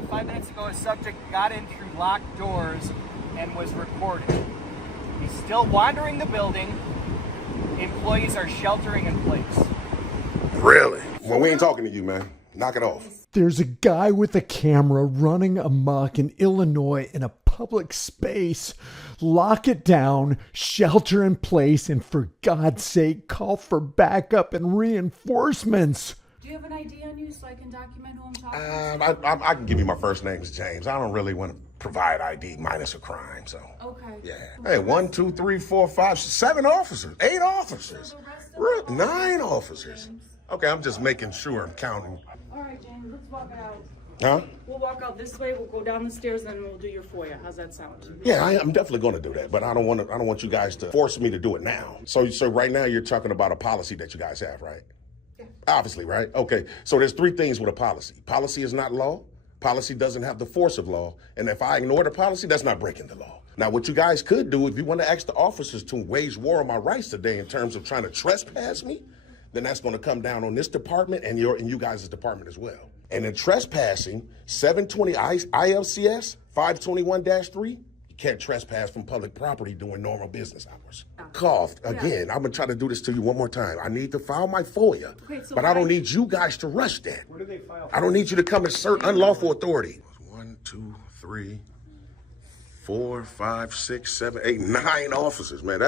about 5 minutes ago, a subject got in through locked doors and was recorded. He's still wandering the building. Employees are sheltering in place. Really? Well, we ain't talking to you, man. Knock it off. There's a guy with a camera running amok in Illinois in a public space. Lock it down, shelter in place, and for God's sake, call for backup and reinforcements. Do you have an ID on you so I can document who I'm talking to? I can give you my first name's James. I don't really want to provide ID minus a crime, so. Okay. Yeah. Hey, 1, 2, 3, 4, 5, 7 officers, 8 officers, 9 officers. Okay, I'm just making sure I'm counting. All right, James, let's walk it out. Huh? We'll walk out this way, we'll go down the stairs, and we'll do your FOIA. How's that sound? Yeah, I'm definitely going to do that, but I don't want you guys to force me to do it now. So right now you're talking about a policy that you guys have, right? Yeah. Obviously, right? Okay, so there's 3 things with a policy. Policy is not law. Policy doesn't have the force of law. And if I ignore the policy, that's not breaking the law. Now, what you guys could do, if you want to ask the officers to wage war on my rights today in terms of trying to trespass me, then that's going to come down on this department and you guys' department as well. And in trespassing, 720 ILCS 521-3, you can't trespass from public property during normal business hours. Coughed. Again, I'm going to try to do this to you one more time. I need to file my FOIA, but I don't need you guys to rush that. Where do they file? I don't need you to come assert unlawful authority. 1, 2, 3, 4, 5, 6, 7, 8, 9 officers, man.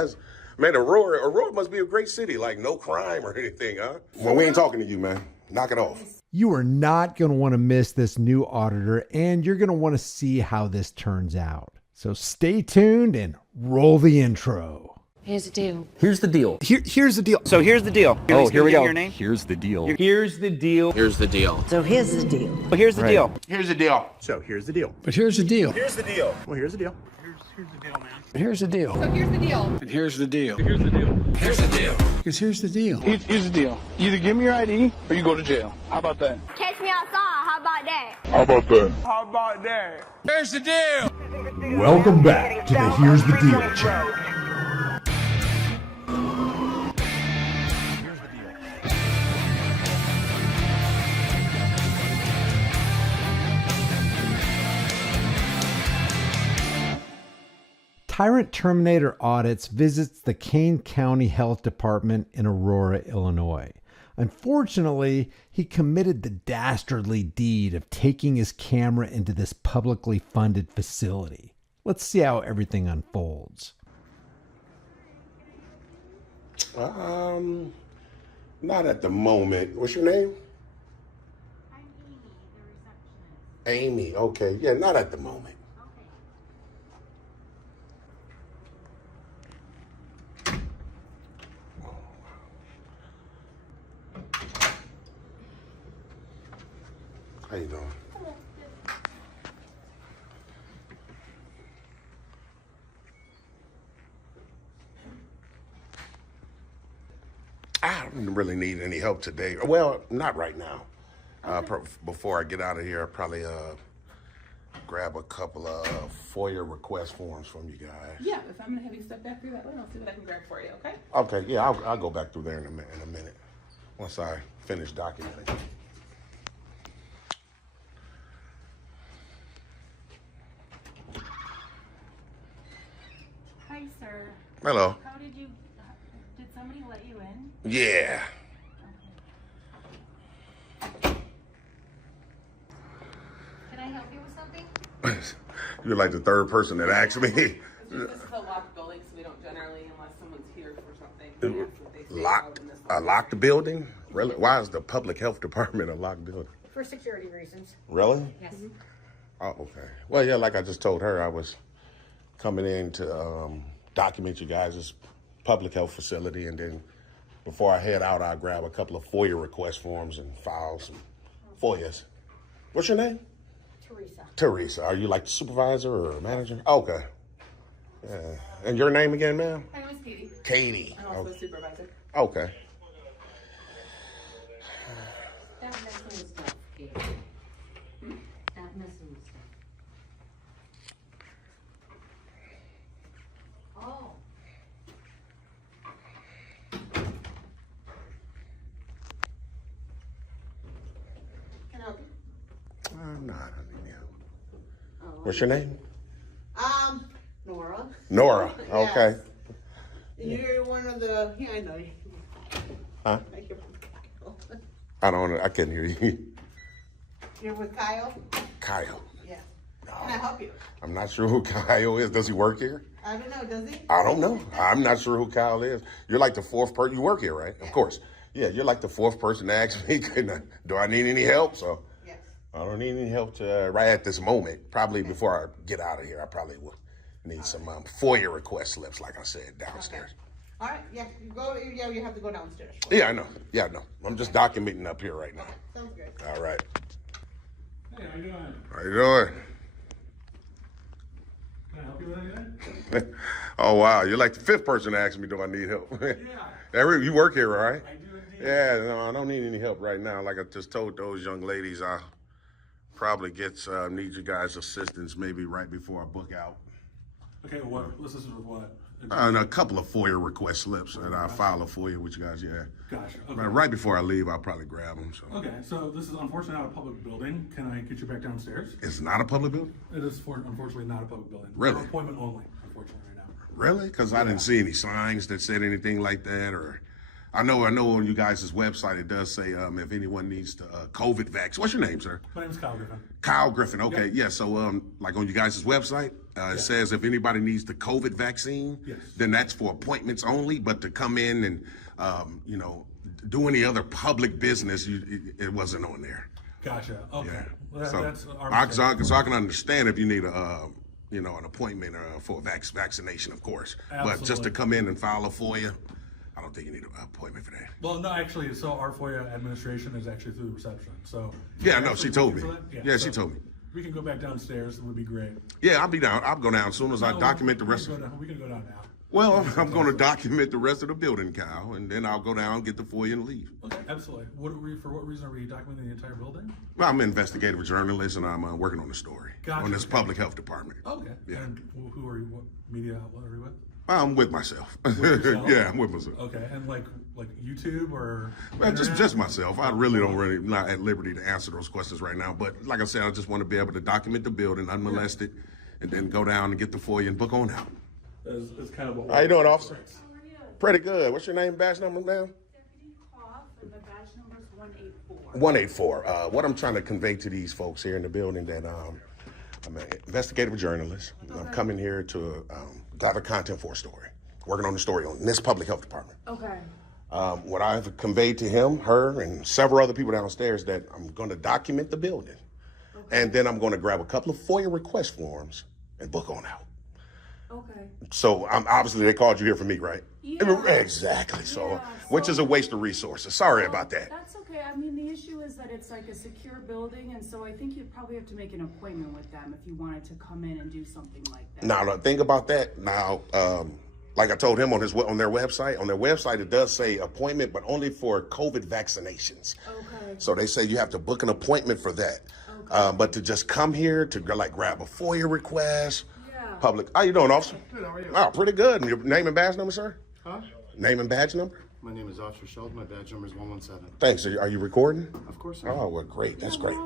Man, Aurora must be a great city, like no crime or anything, huh? Well, we ain't talking to you, man. Knock it off. You are not going to want to miss this new auditor, and you're going to want to see how this turns out. So stay tuned and roll the intro. Here's the deal. Here's the deal. Here's the deal. So here's the deal. Oh, here we go. Your name? Here's the deal. Here's the deal. Here's the deal. So here's the deal. Well, here's the deal. Here's the deal. So here's the deal. But here's the deal. Here's the deal. Well, here's the deal. Here's the deal, man. Here's the deal. So here's the deal. And here's the deal. Here's the deal. Here's the deal. Because here's the deal. Here's the deal. Either give me your ID or you go to jail. How about that? Catch me outside. How about that? How about that? How about that? Here's the deal. Welcome back to the Here's the Deal channel. Tyrant Terminator Audits visits the Kane County Health Department in Aurora, Illinois. Unfortunately, he committed the dastardly deed of taking his camera into this publicly funded facility. Let's see how everything unfolds. Not at the moment. What's your name? I'm Amy, the receptionist. Amy. Okay. Yeah, not at the moment. How you doing? I don't really need any help today. Well, not right now. Before I get out of here, I'll probably grab a couple of FOIA request forms from you guys. Yeah, if I'm gonna have you step back through that way, I'll see what I can grab for you, okay? Okay, yeah, I'll go back through there in a minute once I finish documenting. Hi, sir. Hello. How did somebody let you in? Yeah. Can I help you with something? You're like the third person that asked me. This is a locked building, so we don't generally, unless someone's here for something. A locked building? Really? Why is the public health department a locked building? For security reasons. Really? Yes. Oh, okay. Well, yeah, like I just told her, I was coming in to document you guys' public health facility, and then before I head out, I'll grab a couple of FOIA request forms and file some FOIAs. What's your name? Teresa. Teresa. Are you like the supervisor or manager? Okay. Yeah. And your name again, ma'am? My name is Katie. Katie. I'm also a supervisor. Okay. That messing with stuff, Katie. That messing with stuff. Oh. Can I help you? I'm not. I mean, yeah. What's your name? Nora. Nora. Okay. You're one of the. Yeah, I know you. Huh? I don't know. I can't hear you. You're with Kyle. Kyle. Yeah. Can I help you? I'm not sure who Kyle is. Does he work here? I don't know. Does he? I don't know. I'm not sure who Kyle is. You're like the fourth person. You work here, right? Yeah. Of course. Yeah, you're like the fourth person to ask me, do I need any help? So yes. I don't need any help right at this moment. Probably before I get out of here, I probably will need some FOIA request slips, like I said, downstairs. Okay. All right. Yeah. You go. Yeah. You have to go downstairs. Yeah, I know. Yeah, I know. I'm just documenting up here right now. Sounds good. All right. Hey, how you doing? How you doing? Can I help you with anything? Oh, wow. You're like the fifth person to ask me, do I need help? Yeah. You work here, right? I do indeed. Yeah, no, I don't need any help right now. Like I just told those young ladies, I'll probably need you guys' assistance maybe right before I book out. Okay, what? This is with what? And a couple of FOIA request slips, and I'll file a FOIA with you guys, yeah. Gotcha. Okay. But right before I leave, I'll probably grab them. So. Okay, so this is unfortunately not a public building. Can I get you back downstairs? It's not a public building? It is unfortunately not a public building. Really? For appointment only, unfortunately, right now. Really? Because I didn't see any signs that said anything like that, or I know on you guys' website it does say if anyone needs to COVID vaccine. What's your name, sir? My name's Kyle Griffin. Kyle Griffin. Okay, yeah. So like on you guys' website, it says if anybody needs the COVID vaccine, then that's for appointments only. But to come in and do any other public business, it wasn't on there. Gotcha. Okay. Yeah. Well, So that's our mistake. so I can understand if you need an appointment for a vaccination, of course. Absolutely. But just to come in and file a FOIA, I don't think you need an appointment for that. Well, no, actually, so our FOIA administration is actually through the reception. So Yeah, no, she told me. Yeah, so she told me. We can go back downstairs. It would be great. Yeah, I'll be down. I'll go down as soon as I document the rest. We can go down now. Well, I'm going to document the rest of the building, Kyle, and then I'll go down, get the FOIA, and leave. Okay, absolutely. For what reason are we documenting the entire building? Well, I'm an investigative journalist, and I'm working on the story Gotcha, on this okay. public health department. Okay. Yeah. And who are you? What media outlet are you with? I'm with myself. yourself? Yeah, I'm with myself. Okay, and like YouTube or Well, just internet? myself. I really not at liberty to answer those questions right now. But like I said, I just want to be able to document the building unmolested, and then go down and get the FOIA and book on out. Is kind of How you doing, officer? Pretty good. What's your name, badge number, ma'am? Deputy Cough, and the badge number is 184. 184. What I'm trying to convey to these folks here in the building that I'm an investigative journalist. I'm coming here to gather content for a story. Working on the story on this public health department. Okay. What I've conveyed to him, her, and several other people downstairs that I'm going to document the building. Okay. And then I'm going to grab a couple of FOIA request forms and book on out. Okay. So obviously they called you here for me, right? Yeah. Exactly. So, which is a waste of resources. Sorry about that. That's okay. I mean, the issue is that it's like a secure building, and so I think you'd probably have to make an appointment with them if you wanted to come in and do something like that. Now, think about that. Now, like I told him on their website, it does say appointment, but only for COVID vaccinations. Okay. So they say you have to book an appointment for that. Okay. But to just come here to grab a FOIA request. Public. How you doing, officer? Good, how are you? Oh, pretty good. And your name and badge number, sir? Huh? Name and badge number? My name is Officer Sheldon. My badge number is 117. Thanks. Are you recording? Of course I am. Oh, well, great. That's great.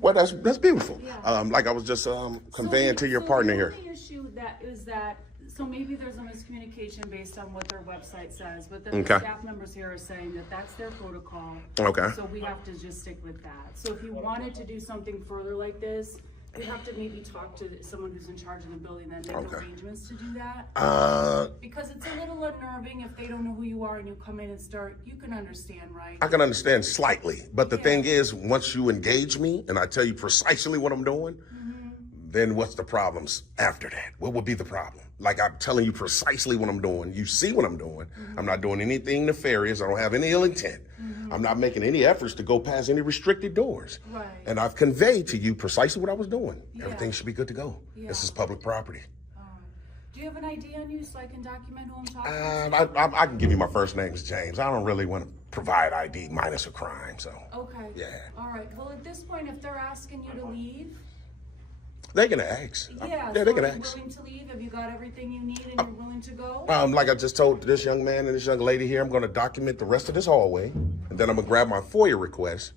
Well, that's beautiful. Yeah. Like I was just conveying to your partner here. The only issue is that so maybe there's a miscommunication based on what their website says, but then the staff members here are saying that that's their protocol. Okay. So we have to just stick with that. So if you wanted to do something further like this, you have to maybe talk to someone who's in charge of the building and make arrangements to do that. Because it's a little unnerving if they don't know who you are and you come in and start. You can understand, right? I can understand slightly, but the thing is, once you engage me and I tell you precisely what I'm doing, then what's the problems after that? What would be the problem? Like I'm telling you precisely what I'm doing. You see what I'm doing. I'm not doing anything nefarious. I don't have any ill intent. I'm not making any efforts to go past any restricted doors. Right. And I've conveyed to you precisely what I was doing. Everything should be good to go. This is public property. Do you have an ID on you so I can document who I'm talking to? I can give you my first name is James. I don't really want to provide ID minus a crime, so. Okay. Yeah. All right. Well, at this point, if they're asking you to leave, they can ask. yeah, they so can are you ask. willing to leave? Have you got everything you need and you're willing to go? Like I just told this young man and this young lady here, I'm going to document the rest of this hallway, and then I'm going to grab my FOIA request,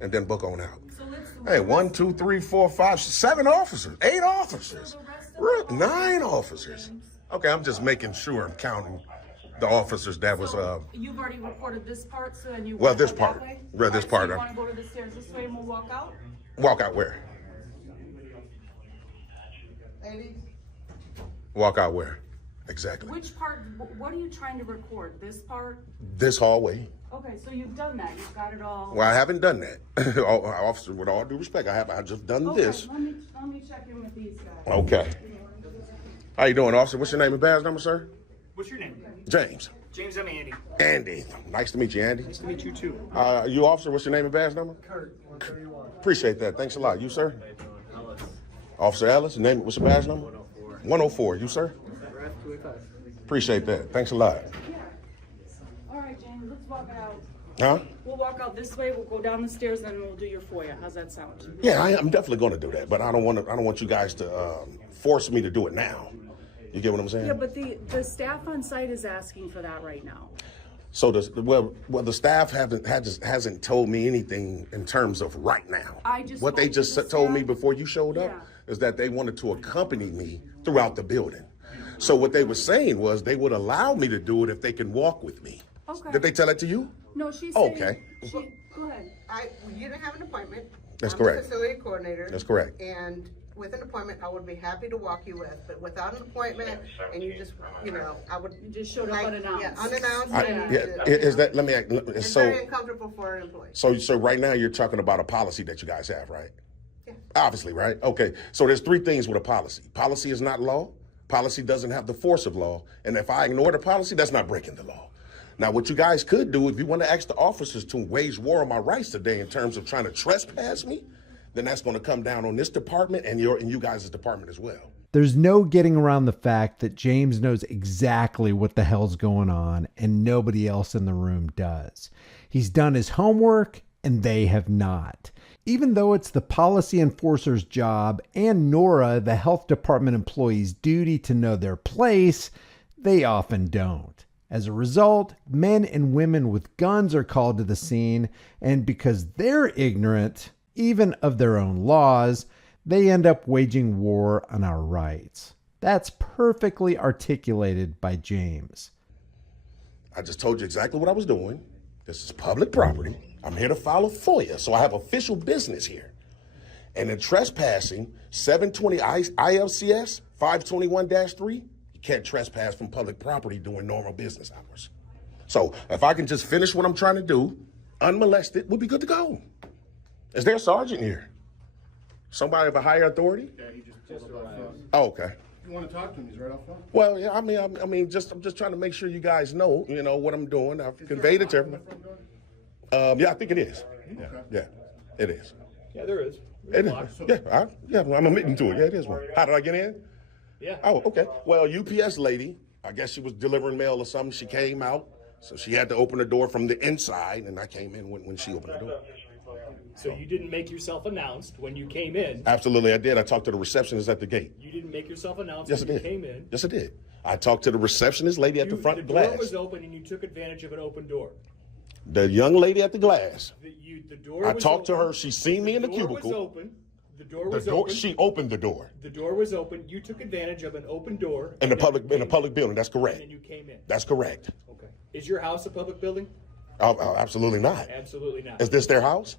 and then book on out. So Hey, 1, 2, 3, 4, 5, 7 officers, 8 officers, 9 officers. Okay, I'm just making sure I'm counting the officers that was. You've already reported this part, so then you. Well, wanna this go part. that way? Well, this Alright, part, So you want to go to the stairs this way and we'll walk out? Walk out where? Ladies, Walk out where? Exactly. Which part? What are you trying to record? This part? This hallway. Okay, so you've done that. You've got it all. Well, I haven't done that. Officer, with all due respect, I just done Okay, this. Let me check in with these guys. Okay. How you doing, officer? What's your name and badge number, sir? What's your name? James. James, I'm Andy. Andy. Nice to meet you, Andy. Nice to meet you too. You officer, what's your name and badge number? Kurt, 131. Appreciate that. Thanks a lot. You, sir? Officer Ellis. Name, what's your badge number? 104. 104. You, sir? Appreciate that. Thanks a lot. All right, James, let's walk it out. Huh? We'll walk out this way. We'll go down the stairs, and then we'll do your FOIA. How's that sound? Yeah, I'm definitely going to do that, but I don't want you guys to force me to do it now. You get what I'm saying? Yeah, but the staff on site is asking for that right now. So the staff hasn't told me anything in terms of right now. What they just told me before you showed up is that they wanted to accompany me throughout the building. So what they were saying was they would allow me to do it if they can walk with me. Okay. Did they tell that to you? No, she's saying. Okay. Go ahead. you didn't have an appointment. That's I'm correct. the facility coordinator. That's correct. And with an appointment, I would be happy to walk you with, but without an appointment, and you just, I would. You just showed up unannounced. Yeah, unannounced. Is that, let me, It's very uncomfortable for an employee. So right now you're talking about a policy that you guys have, right? Yeah. Obviously, right? Okay. So there's 3 things with a policy. Policy is not law. Policy doesn't have the force of law. And if I ignore the policy, that's not breaking the law. Now, what you guys could do, if you want to ask the officers to wage war on my rights today in terms of trying to trespass me, then that's going to come down on this department and you guys' department as well. There's no getting around the fact that James knows exactly what the hell's going on and nobody else in the room does. He's done his homework and they have not. Even though it's the policy enforcer's job and Nora, the health department employee's duty to know their place, they often don't. As a result, men and women with guns are called to the scene, and because they're ignorant, even of their own laws, they end up waging war on our rights. That's perfectly articulated by James. I just told you exactly what I was doing. This is public property. I'm here to file a FOIA, so I have official business here. And in trespassing, 720 ILCS 521-3, you can't trespass from public property during normal business hours. So if I can just finish what I'm trying to do, unmolested, we'll be good to go. Is there a sergeant here? Somebody of a higher authority? Yeah, he just pulled up. Oh, okay. You want to talk to him? He's right off front. Well, yeah, I'm just trying to make sure you guys know, what I'm doing. I've conveyed it to everyone. Yeah, I think it is. Yeah, it is. Yeah, there is. It is. I'm admitting to it. Yeah, it is one. How did I get in? Yeah. Oh, okay. Well, UPS lady, I guess she was delivering mail or something. She came out, so she had to open the door from the inside, and I came in when she opened the door. So you didn't make yourself announced when you came in? Absolutely, I did. I talked to the receptionist at the gate. You didn't make yourself announced Yes, when I you did. came in? Yes, I did. I talked to the receptionist lady at the front glass. The door was open and you took advantage of an open door. The young lady at the glass. The door I was talked to open. her. She seen me in the cubicle. The door was open. The door was open. She opened the door. The door was open. You took advantage of an open door. In a public building. That's correct. And then you came in. That's correct. Okay. Is your house a public building? Oh, absolutely not. Absolutely not. Is this their house?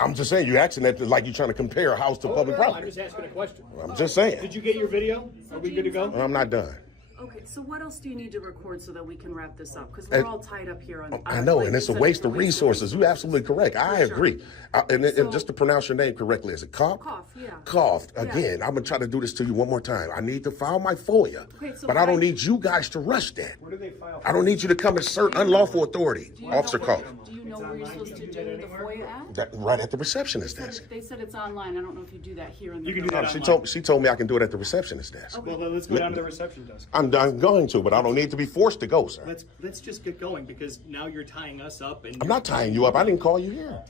I'm just saying, you're asking that like you're trying to compare a house to public property. I'm just asking a question. I'm just saying. Did you get your video? Are we good to go? I'm not done. Okay, so what else do you need to record so that we can wrap this up? Because we're all tied up here on. I know, and it's a waste of resources. You're absolutely correct. I agree. And just to pronounce your name correctly, is it Koff? Koff, yeah. Koff. Again, I'm going to try to do this to you one more time. I need to file my FOIA, but I don't need you guys to rush that. Where do they file? I don't need you to come assert unlawful authority, Officer Koff. Do you know where you're supposed to do the FOIA at? Right at the receptionist desk. They said it's online. I don't know if you do that here in the. You can do that She told me I can do it at the receptionist desk. Well, then let's go down to the reception desk. I'm going to, but I don't need to be forced to go, sir. Let's just get going because now you're tying us up and I'm not tying you up. I didn't call you here.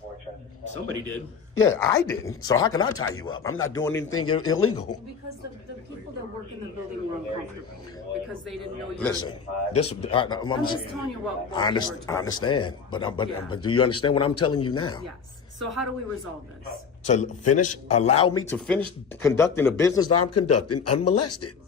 somebody did. Yeah, I didn't. So how can I tie you up? I'm not doing anything illegal. Because the people that work in the building were uncomfortable because they didn't know you. Listen, I'm just telling you what I understand, but do you understand what I'm telling you now? Yes. So how do we resolve this? Allow me to finish conducting the business that I'm conducting unmolested.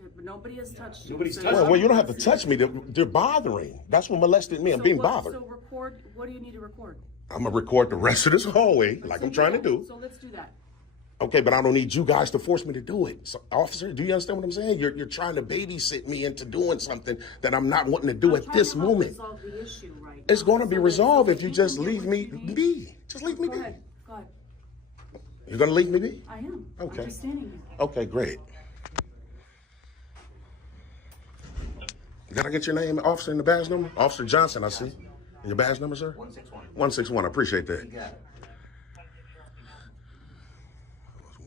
Okay, but nobody has touched you. Nobody's So touched Well, you don't have to touch me. They're bothering. That's what molested me. I'm being bothered. So record, what do you need to record? I'm going to record the rest of this hallway like I'm trying to do. So let's do that. Okay, but I don't need you guys to force me to do it. So, officer, do you understand what I'm saying? You're trying to babysit me into doing something that I'm not wanting to do at this moment. Resolve the issue right It's now. going to be resolved if you just can leave do me what you be. Just leave me Go be. ahead, go ahead. You're going to leave me be? I am. Okay. I'm just standing here. Okay, great. Did I get your name, officer, in the badge number? Officer Johnson, I see. And your badge number, sir? 161. 161, I appreciate that.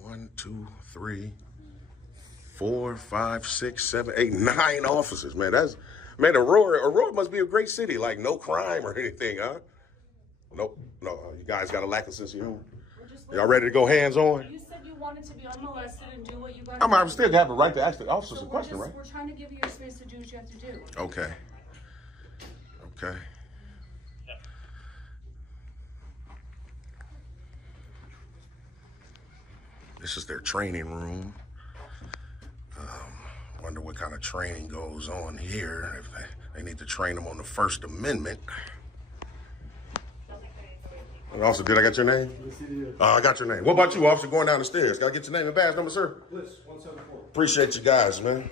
1, 2, 3, 4, 5, 6, 7, 8, 9 officers, man. Aurora must be a great city, like no crime or anything, huh? Nope, no, you guys got a lack of sense of humor. Y'all ready to go hands on? You said you wanted to be unmolested and do what you got. I'm still have the right to ask the officers a question, right? We're trying to give you your space to do what you have to do. Okay. Okay. This is their training room. Wonder what kind of training goes on here. If they need to train them on the First Amendment. Officer, did I get your name? I got your name. What about you, officer, going down the stairs? Can I get your name and badge number, sir? Bliss, 174. Appreciate you guys, man.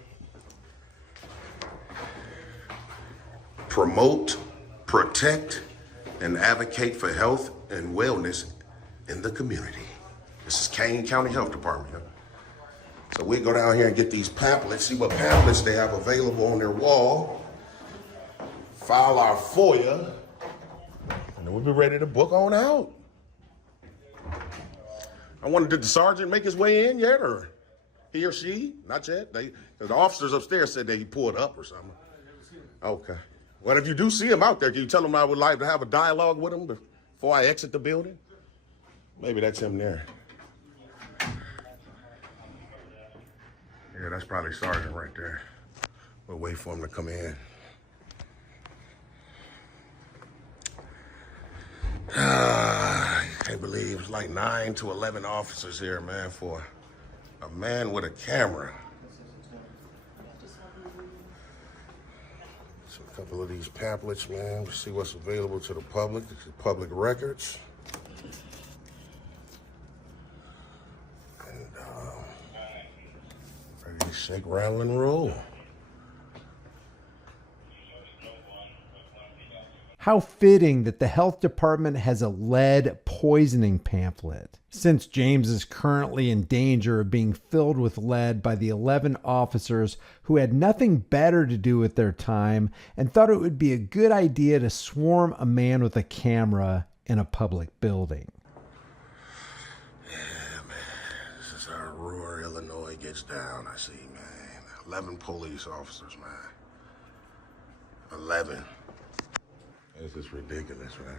Promote, protect, and advocate for health and wellness in the community. This is Kane County Health Department. So we go down here and get these pamphlets, see what pamphlets they have available on their wall, file our FOIA, and then we'll be ready to book on out. I wonder, did the sergeant make his way in yet, or he or she? Not yet. The officers upstairs said that he pulled up or something. Okay. Well, if you do see him out there, can you tell him I would like to have a dialogue with him before I exit the building? Maybe that's him there. Yeah, that's probably Sergeant right there. We'll wait for him to come in. I can't believe it's like 9 to 11 officers here, man, for a man with a camera. So a couple of these pamphlets, man, to see what's available to the public, public records. Ready to shake, rattle, and roll. How fitting that the health department has a lead poisoning pamphlet, since James is currently in danger of being filled with lead by the 11 officers who had nothing better to do with their time and thought it would be a good idea to swarm a man with a camera in a public building. Yeah, man, this is how Aurora, Illinois gets down, I see, man. 11 police officers, man. 11. This is ridiculous, man.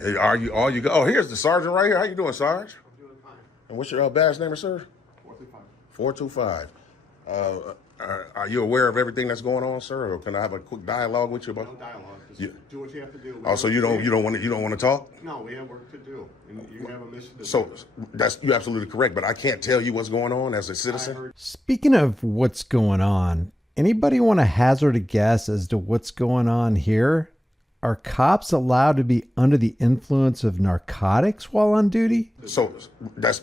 Hey, all you go? Oh, here's the sergeant right here. How you doing, Sarge? I'm doing fine. And what's your badge number, sir? 425. 425. Are you aware of everything that's going on, sir? Or can I have a quick dialogue with you about? No dialogue. Just Yeah. do what you have to do. Oh, so you don't want to talk? No, we have work to do. And you have a mission to So do. you're absolutely correct, but I can't tell you what's going on as a citizen. Speaking of what's going on, anybody want to hazard a guess as to what's going on here? Are cops allowed to be under the influence of narcotics while on duty? So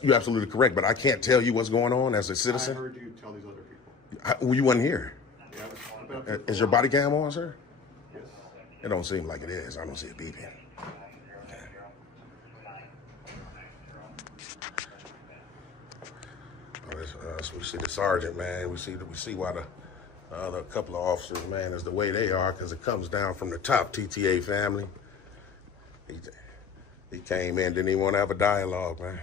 you're absolutely correct, but I can't tell you what's going on as a I citizen. heard you tell these other people. Well, you wasn't here. Yeah, Is your body cam on, sir? Yes. It don't seem like it is. I don't see it beeping. So we see the sergeant, man. We see why the other couple of officers, man, is the way they are, because it comes down from the top. TTA family. He came in, didn't even want to have a dialogue, man.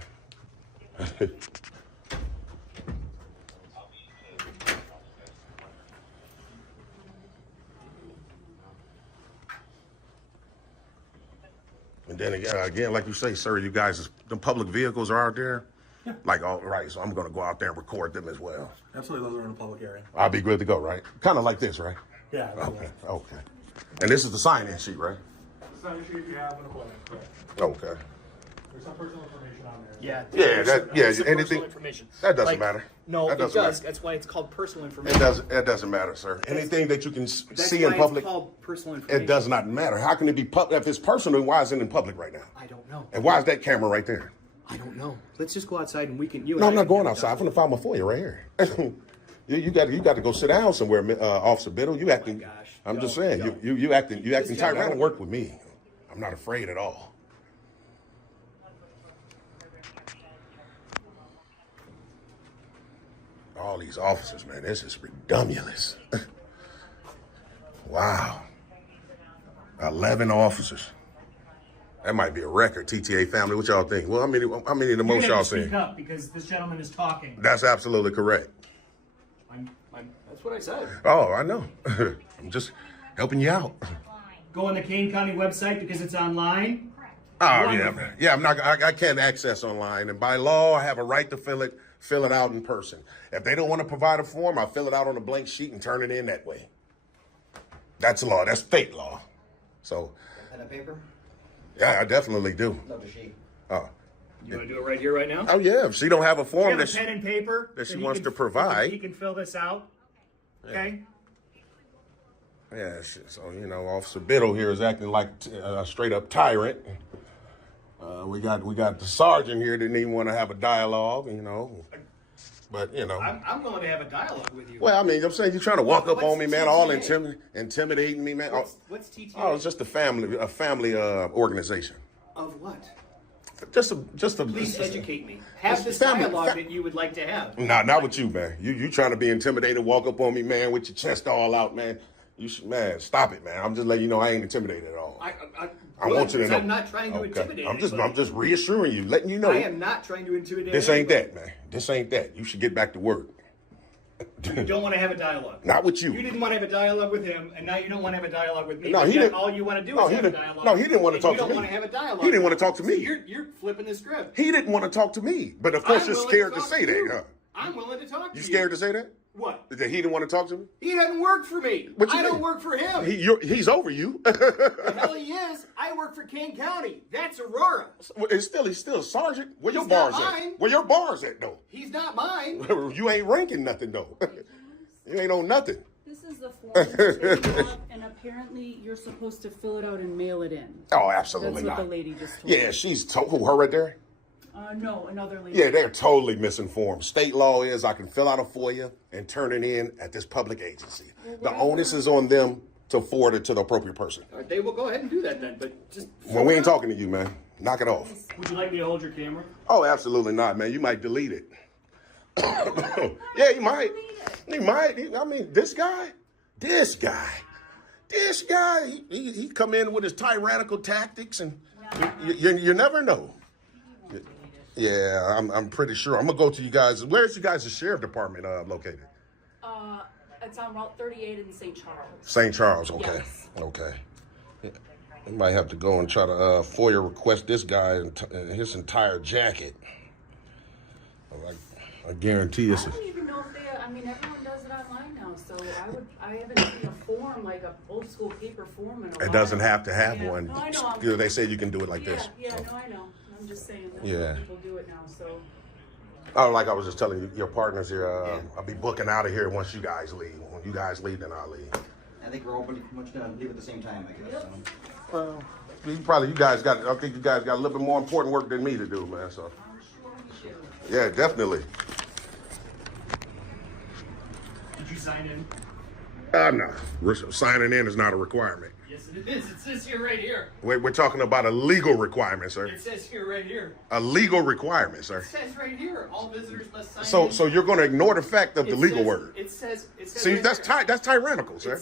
And then again, like you say, sir, you guys, the public vehicles are out there. Yeah. Like, all right, so I'm going to go out there and record them as well. Absolutely, those are in a public area. I'll be good to go, right? Kind of like this, right? Yeah. Okay. And this is the sign-in sheet, right? Sign sheet you have an appointment, correct. Okay. There's some personal information on there. Yeah. Yeah, There's some anything. personal information. That doesn't Like, matter. No, That it doesn't does. matter. That's why it's called personal It information. doesn't matter, sir. Anything that you can That's see in why public, it's called personal information. it does not matter. How can it be public? If it's personal, why is it in public right now? I don't know. And why is that camera right there? I don't know. Let's just go outside and we can. No, I'm not going outside. I'm gonna find my foyer right here. you got to go sit down somewhere, Officer Biddle. You acting. gosh. I'm Go, just saying. go. You acting Just tyrant. go. Work with me. I'm not afraid at all. All these officers, man, this is ridiculous. Wow. 11 officers. That might be a record, TTA family. What y'all think? Well, how many of the most y'all seen? Speak up because this gentleman is talking. That's absolutely correct. That's what I said. Oh, I know. I'm just helping you out. Go on the Kane County website because it's online. Oh, Wonderful. yeah. I can't access online, and by law, I have a right to fill it out in person. If they don't want to provide a form, I fill it out on a blank sheet and turn it in that way. That's law. That's state law. So. Pen and paper? Yeah, I definitely do. Love a sheet. Oh. You want to do it right here, right now? Oh yeah. If she don't have a Do you form have a pen and paper that she he wants can- to provide. He can fill this out. Okay. Yeah. So Officer Biddle here is acting like a straight up tyrant. We got the sergeant here that didn't even want to have a dialogue. But I'm willing to have a dialogue with you. Well, I mean, I'm saying you're trying to walk up on me, man, all TTA? intimidating me, man. What's TTA? Oh, it's just a family organization. Of what? Just a. Please educate me. Have this family- dialogue that you would like to have. Nah, not with you, man. You trying to be intimidated, walk up on me, man, with your chest all out, man. Man, stop it, man. I'm just letting you know I ain't intimidated at all. I want you to know. I'm not trying to intimidate I'm anybody. just reassuring you, letting you know. I am not trying to intimidate This ain't anybody. that, man. This ain't that. You should get back to work. You don't want to have a dialogue. Not with you. You didn't want to have a dialogue with him, and now you don't want to have a dialogue with me. No, but he yet didn't. All you want to do No, is he have a didn't. dialogue. No, he didn't want to and talk you to don't me. want to have a dialogue. He didn't want to talk to So me. you're flipping the script. He didn't want to talk to me. But of course, I'm you're willing scared to talk say that, you. huh? I'm willing to talk to You you. scared to say that? What? That he didn't want to talk to me? He doesn't work for me. What you I don't mean? work for him. He's over you. The hell he is. I work for Kane County. That's Aurora. He's still a sergeant. Where your He's not bars mine. at? Where your bars at, though? He's not mine. You ain't ranking nothing, though. You ain't on nothing. This is the form that they have, and apparently you're supposed to fill it out and mail it in. Oh, absolutely That's what not. the lady just told Yeah, me. she's who, her right there? No, another lady. Yeah, they're totally misinformed. State law is I can fill out a FOIA and turn it in at this public agency. The onus is on them to forward it to the appropriate person. All right, they will go ahead and do that then, but just. Well, we ain't talking to you, man. Knock it off. Would you like me to hold your camera? Oh, absolutely not, man. You might delete it. Yeah, you might. He might. I mean, this guy, he come in with his tyrannical tactics, and you never know. Yeah, I'm pretty sure. I'm gonna go to you guys. Where's you guys' sheriff department located? It's on Route 38 in St. Charles. St. Charles. Okay. Yes. Okay. We might have to go and try to FOIA request this guy and his entire jacket. I guarantee you. I don't even know if they. I mean, everyone does it online now, so I haven't seen a form like a old school paper form in a while. It doesn't have to have Yeah. one. No, I know. You know, they say you can do it like this. Yeah, So. no, I know. I'm just saying that Yeah. people do it now, so. Oh, like I was just telling you, your partners here. I'll be booking out of here once you guys leave. When you guys leave, then I'll leave. I think we're all pretty much gonna leave at the same time, I guess. So. Well, I think you guys got a little bit more important work than me to do, man. So. Yeah, definitely. Did you sign in? No. Signing in is not a requirement. Yes, it is. It says here, right here. We're talking about a legal requirement, sir. It says here, right here. A legal requirement, sir. It says right here. All visitors must sign in. So you're going to ignore the fact of the legal word. It says. See, right that's here. that's tyrannical, sir.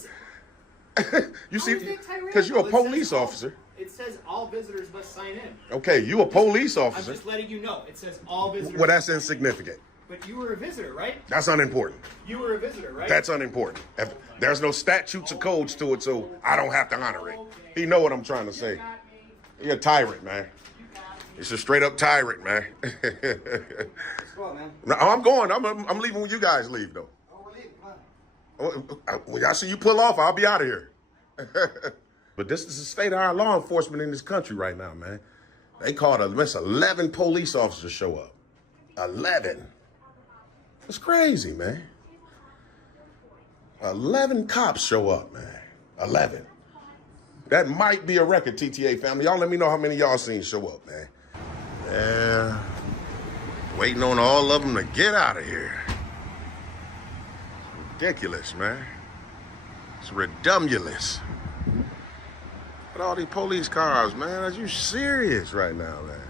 You see, How is that tyrannical? because you're a It police says all- officer. It says all visitors must sign in. Okay, you a police I'm officer. just letting you know. It says all visitors. Well, that's must sign in. insignificant. But you were a visitor, right? That's unimportant. You were a visitor, right? That's unimportant. If there's no statutes or codes to it, so I don't have to honor it. You know what I'm trying to say. You're a tyrant, man. It's a straight up tyrant, man. Let's go on, man. No, I'm going. I'm leaving when you guys leave, though. Oh, we're leaving. Come on. When I see you pull off, I'll be out of here. But this is the state of our law enforcement in this country right now, man. They called 11 police officers show up. 11. It's crazy, man. 11 cops show up, man. 11. That might be a record, TTA family. Y'all let me know how many y'all seen show up, man. Yeah. Waiting on all of them to get out of here. Ridiculous, man. It's redumulous. But all these police cars, man, are you serious right now, man?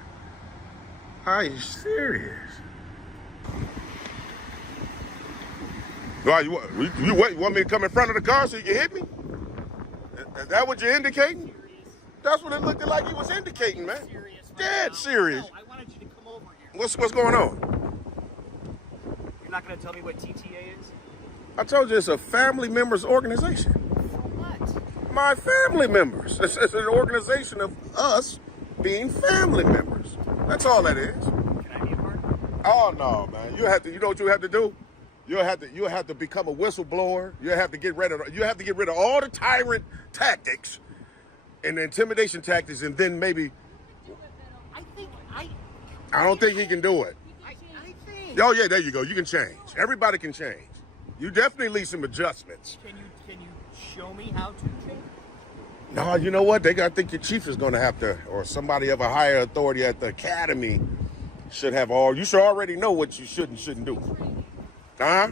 Are you serious? Why, you want me to come in front of the car so you can hit me? Is that what you're indicating? That's what it looked like you was indicating, man. Dead serious. No, I wanted you to come over here. What's going on? You're not going to tell me what TTA is? I told you it's a family members organization. What? My family members. It's an organization of us being family members. That's all that is. Can I be a part? Oh no, man. You have to. You know what you have to do? You'll have to become a whistleblower. You have to get rid of all the tyrant tactics and the intimidation tactics, and then maybe. I don't think he can do it. I think. Oh yeah, there you go. You can change. Everybody can change. You definitely need some adjustments. Can you show me how to change? No, you know what? I think your chief is going to have to, or somebody of a higher authority at the academy should have all. You should already know what you should and shouldn't do. Huh?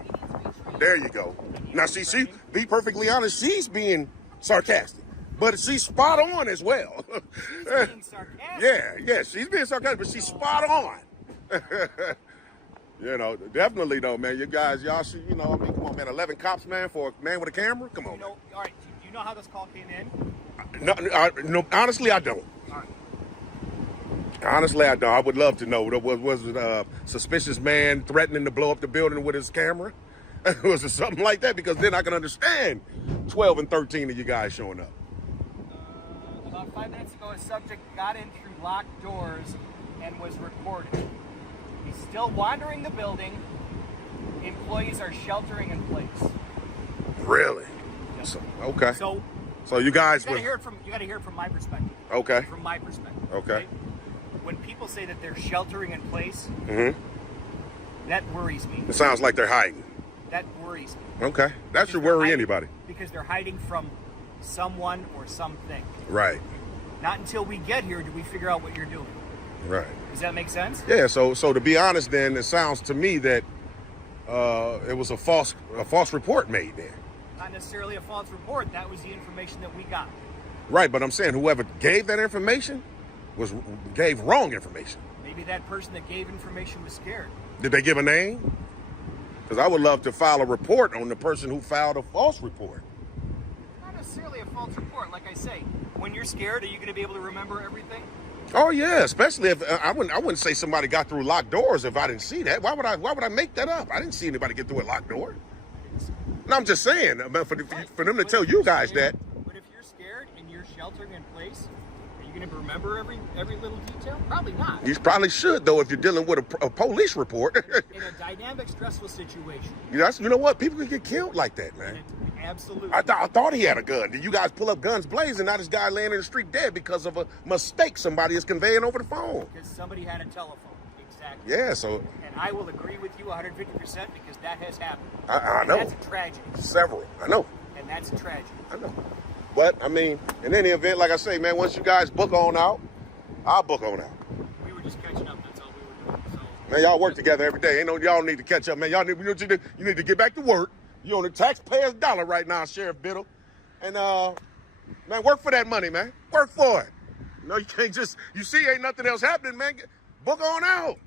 There you go. Now, see, be perfectly honest, she's being sarcastic, but she's spot on as well. She's being sarcastic? Yeah, she's being sarcastic, but she's spot on. You know, definitely though, man. You guys, y'all should, come on, man. 11 cops, man, for a man with a camera? Come on. All right, do you know how this call came in? No, honestly, I don't. All right. Honestly, I don't. I would love to know. Was it a suspicious man threatening to blow up the building with his camera? Was it something like that? Because then I can understand 12 and 13 of you guys showing up. About 5 minutes ago, a subject got in through locked doors and was reported. He's still wandering the building. Employees are sheltering in place. Really? Yes. So, okay. So you guys you got to hear it from my perspective. Okay. From my perspective. Okay. When people say that they're sheltering in place, that worries me. It sounds like they're hiding. That worries me. Okay. That should worry anybody. Because they're hiding from someone or something. Right. Not until we get here do we figure out what you're doing. Right. Does that make sense? Yeah, so to be honest then, it sounds to me that it was a false report made then. Not necessarily a false report. That was the information that we got. Right, but I'm saying whoever gave that information gave wrong information. Maybe that person that gave information was scared. Did they give a name? Because I would love to file a report on the person who filed a false report. Not necessarily a false report. Like I say, when you're scared, are you going to be able to remember everything? Oh yeah, especially if I wouldn't say somebody got through locked doors if I didn't see that. Why would I make that up? I didn't see anybody get through a locked door. No, I'm just saying, for them to tell you guys that. But if you're scared and you're sheltering in place, are you going to remember every little detail? Probably not. You probably should, though, if you're dealing with a police report. In a dynamic, stressful situation. You know what? People can get killed like that, man. Absolutely. I thought he had a gun. Did you guys pull up guns blazing? Now this guy laying in the street dead because of a mistake somebody is conveying over the phone. Because somebody had a telephone. Exactly. Yeah, so. And I will agree with you 150% because that has happened. I know. That's a tragedy. Several. I know. And that's a tragedy. I know. But, I mean, in any event, like I say, man, once you guys book on out, I'll book on out. We were just catching up. That's all we were doing. So. Man, y'all work together every day. Y'all need to catch up, man. You need to get back to work. You're on the taxpayer's dollar right now, Sheriff Biddle. And, man, work for that money, man. Work for it. You can't just, you see ain't nothing else happening, man. Book on out.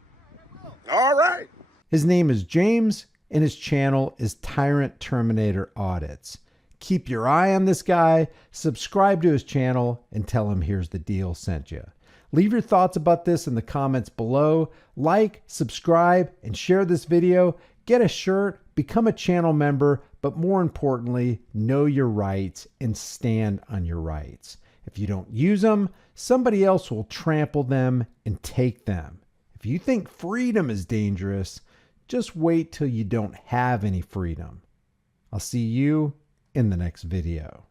All right. His name is James, and his channel is Tyrant Terminator Audits. Keep your eye on this guy, subscribe to his channel, and tell him Here's the Deal sent you. Leave your thoughts about this in the comments below. Like, subscribe, and share this video. Get a shirt, become a channel member, but more importantly, know your rights and stand on your rights. If you don't use them, somebody else will trample them and take them. If you think freedom is dangerous, just wait till you don't have any freedom. I'll see you in the next video.